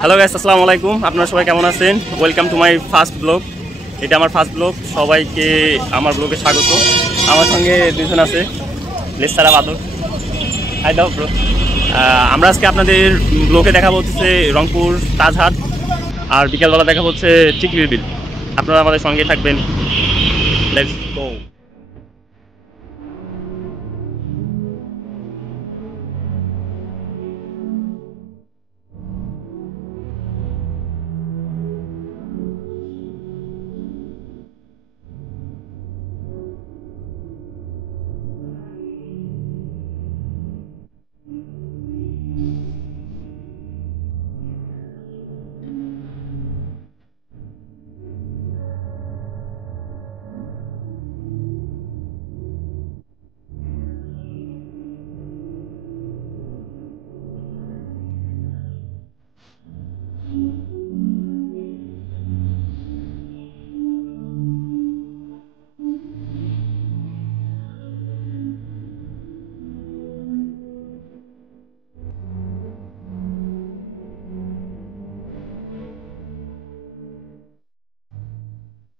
Hello guys, আসসালামু আলাইকুম। আপনারা সবাই কেমন আছেন? Welcome to my first blog. এটা আমার ফার্স্ট ব্লগ। সবাইকে আমার ব্লগে স্বাগত। আমার সঙ্গে দুজন আছে, লেসারা বাদর। হাই দাও ব্রো। আমরা আজকে আপনাদের ব্লগে দেখা হচ্ছে রংপুর তাজহাট, আর বিকেলবেলা দেখা হচ্ছে টিকলির বিল। আপনারা আমাদের সঙ্গে থাকবেন। Let's go.